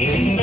Hey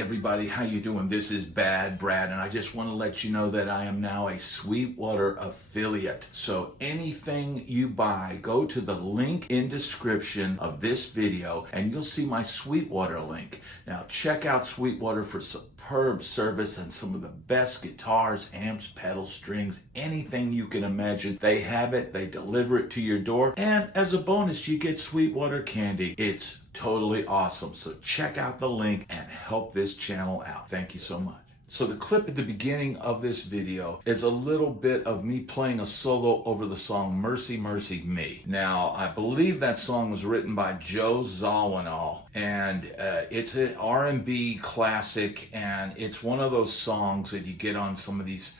everybody, how you doing? This is Bad Brad, and I just want to let you know that I am now a Sweetwater affiliate. So anything you buy, go to the link in description of this video and you'll see my Sweetwater link. Now check out Sweetwater for superb service and some of the best guitars, amps, pedals, strings, anything you can imagine. They have it, they deliver it to your door, and as a bonus you get Sweetwater candy. It's totally awesome. So check out the link and help this channel out. Thank you so much. So the clip at the beginning of this video is a little bit of me playing a solo over the song Mercy, Mercy Me. Now, I believe that song was written by Joe Zawinul, and it's an R&B classic, and it's one of those songs that you get on some of these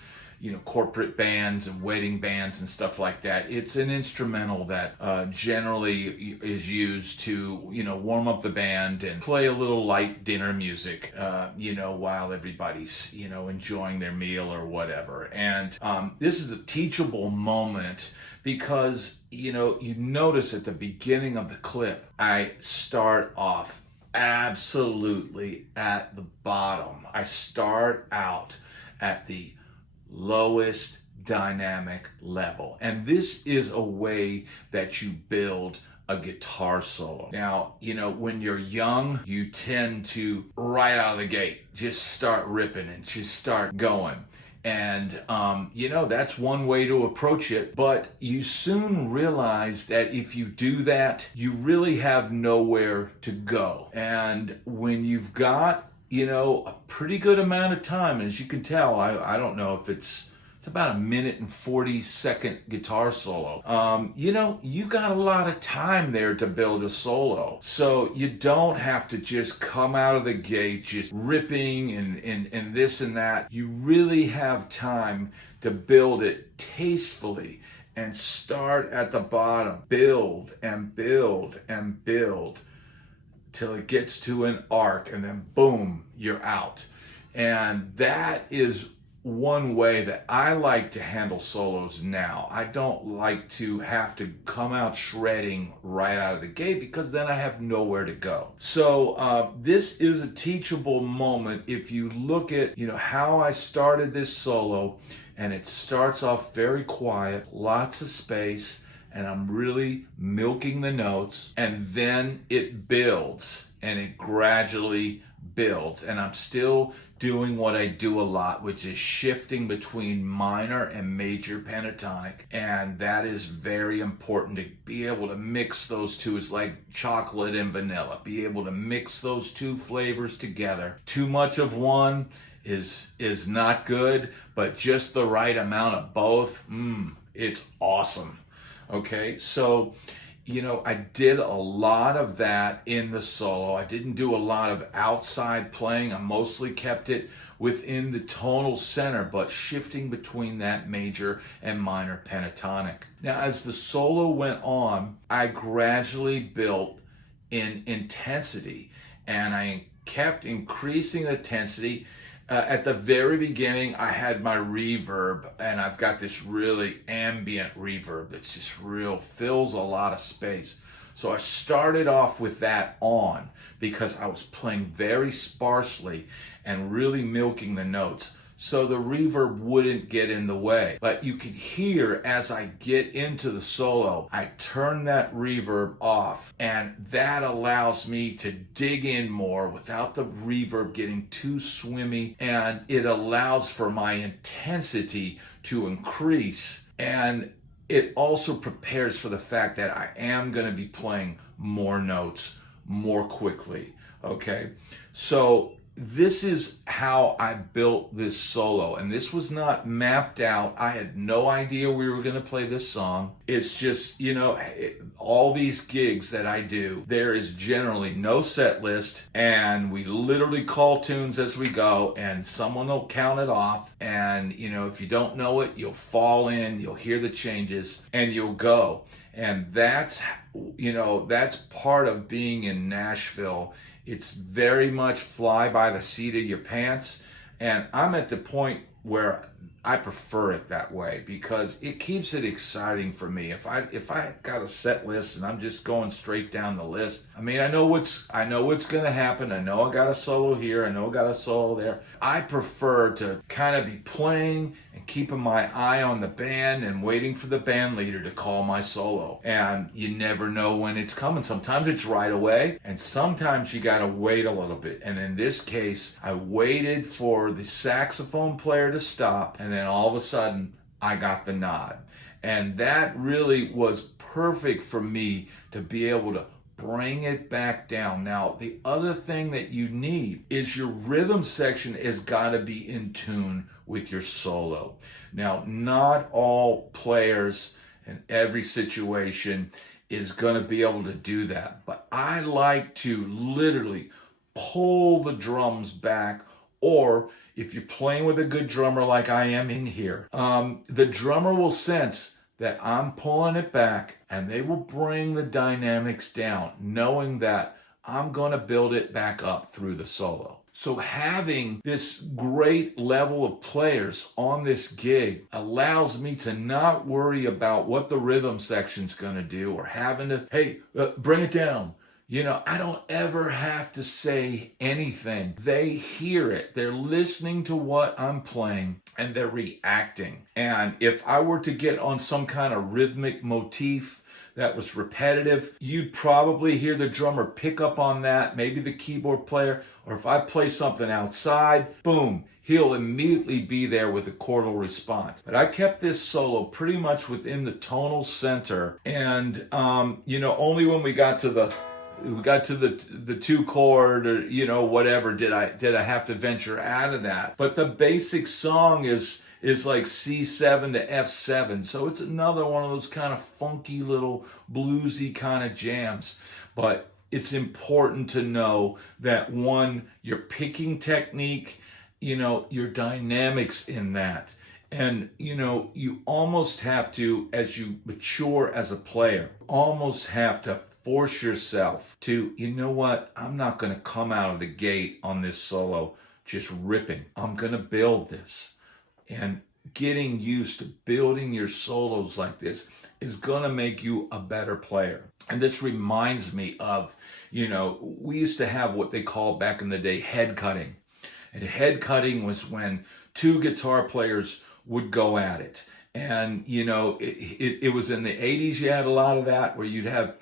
corporate bands and wedding bands and stuff like that. It's an instrumental that generally is used to, warm up the band and play a little light dinner music, while everybody's, enjoying their meal or whatever. And this is a teachable moment because, you notice at the beginning of the clip, I start off absolutely at the bottom. I start out at the lowest dynamic level. And this is a way that you build a guitar solo. Now, when you're young, you tend to, right out of the gate, just start ripping and just start going. And, that's one way to approach it. But you soon realize that if you do that, you really have nowhere to go. And when you've got a pretty good amount of time, and as you can tell, I don't know if it's about a 1:40 guitar solo. You got a lot of time there to build a solo. So you don't have to just come out of the gate just ripping and this and that. You really have time to build it tastefully and start at the bottom. Build and build and build till it gets to an arc, and then boom, you're out. And that is one way that I like to handle solos now. I don't like to have to come out shredding right out of the gate because then I have nowhere to go. So this is a teachable moment. If you look at how I started this solo, and it starts off very quiet, lots of space, and I'm really milking the notes, and then it builds and it gradually builds, and I'm still doing what I do a lot, which is shifting between minor and major pentatonic, and that is very important to be able to mix those two. It's like chocolate and vanilla. Be able to mix those two flavors together. Too much of one is not good, but just the right amount of both, it's awesome. Okay, so I did a lot of that in the solo. I didn't do a lot of outside playing. I mostly kept it within the tonal center, but shifting between that major and minor pentatonic. Now, as the solo went on, I gradually built in intensity, and I kept increasing the intensity. At the very beginning, I had my reverb, and I've got this really ambient reverb that's just fills a lot of space. So I started off with that on because I was playing very sparsely and really milking the notes, so the reverb wouldn't get in the way. But you can hear as I get into the solo, I turn that reverb off, and that allows me to dig in more without the reverb getting too swimmy, and it allows for my intensity to increase. And it also prepares for the fact that I am going to be playing more notes more quickly. Okay, so this is how I built this solo, and this was not mapped out. I had no idea we were going to play this song. It's just, all these gigs that I do, there is generally no set list, and we literally call tunes as we go, and someone will count it off, and if you don't know it, you'll fall in, you'll hear the changes, and you'll go. And that's part of being in Nashville. It's very much fly by the seat of your pants. And I'm at the point where I prefer it that way because it keeps it exciting for me. If I got a set list and I'm just going straight down the list, I mean, I know what's going to happen. I know I got a solo here. I know I got a solo there. I prefer to kind of be playing and keeping my eye on the band and waiting for the band leader to call my solo. And you never know when it's coming. Sometimes it's right away, and sometimes you got to wait a little bit. And in this case, I waited for the saxophone player to stop, and then all of a sudden, I got the nod. And that really was perfect for me to be able to bring it back down. Now, the other thing that you need is your rhythm section has got to be in tune with your solo. Now, not all players in every situation is going to be able to do that, but I like to literally pull the drums back, or if you're playing with a good drummer like I am in here, the drummer will sense that I'm pulling it back, and they will bring the dynamics down, knowing that I'm going to build it back up through the solo. So having this great level of players on this gig allows me to not worry about what the rhythm section's going to do, or having to, hey, bring it down. I don't ever have to say anything. They hear it. They're listening to what I'm playing, and they're reacting. And if I were to get on some kind of rhythmic motif that was repetitive, you'd probably hear the drummer pick up on that, maybe the keyboard player, or if I play something outside, boom, he'll immediately be there with a chordal response. But I kept this solo pretty much within the tonal center, and only when we got to the 2 chord, or whatever, did I have to venture out of that. But the basic song is like C7 to F7, so it's another one of those kind of funky little bluesy kind of jams. But it's important to know that, one, your picking technique, your dynamics in that. And, you almost have to, as you mature as a player, almost have to force yourself to, I'm not going to come out of the gate on this solo just ripping. I'm going to build this. And getting used to building your solos like this is going to make you a better player. And this reminds me of, we used to have what they called back in the day head cutting. And head cutting was when 2 guitar players would go at it. And, it was in the 80s, you had a lot of that, where you'd have,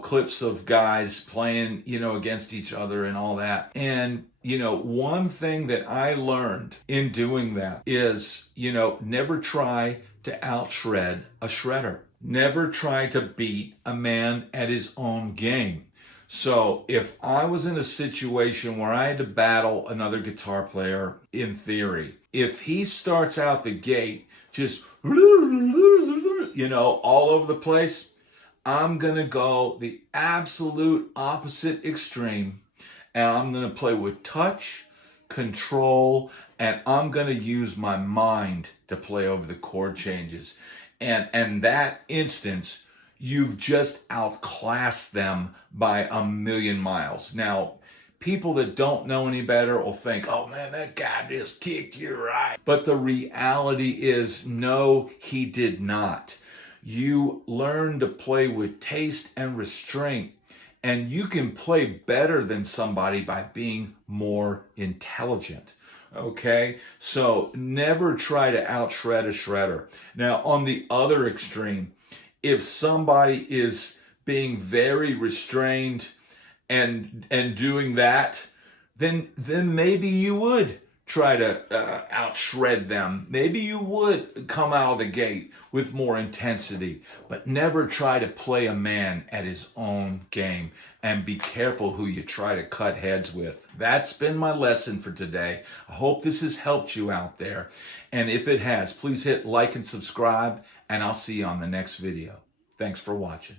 clips of guys playing, against each other and all that. And, one thing that I learned in doing that is, never try to outshred a shredder. Never try to beat a man at his own game. So if I was in a situation where I had to battle another guitar player, in theory, if he starts out the gate just all over the place, I'm going to go the absolute opposite extreme, and I'm going to play with touch, control, and I'm going to use my mind to play over the chord changes. And that instance, you've just outclassed them by a million miles. Now, people that don't know any better will think, oh man, that guy just kicked you right. But the reality is, no, he did not. You learn to play with taste and restraint, and you can play better than somebody by being more intelligent. Okay, so never try to outshred a shredder. Now, on the other extreme, if somebody is being very restrained and doing that, then maybe you would try to out-shred them. Maybe you would come out of the gate with more intensity, but never try to play a man at his own game. And be careful who you try to cut heads with. That's been my lesson for today. I hope this has helped you out there. And if it has, please hit like and subscribe, and I'll see you on the next video. Thanks for watching.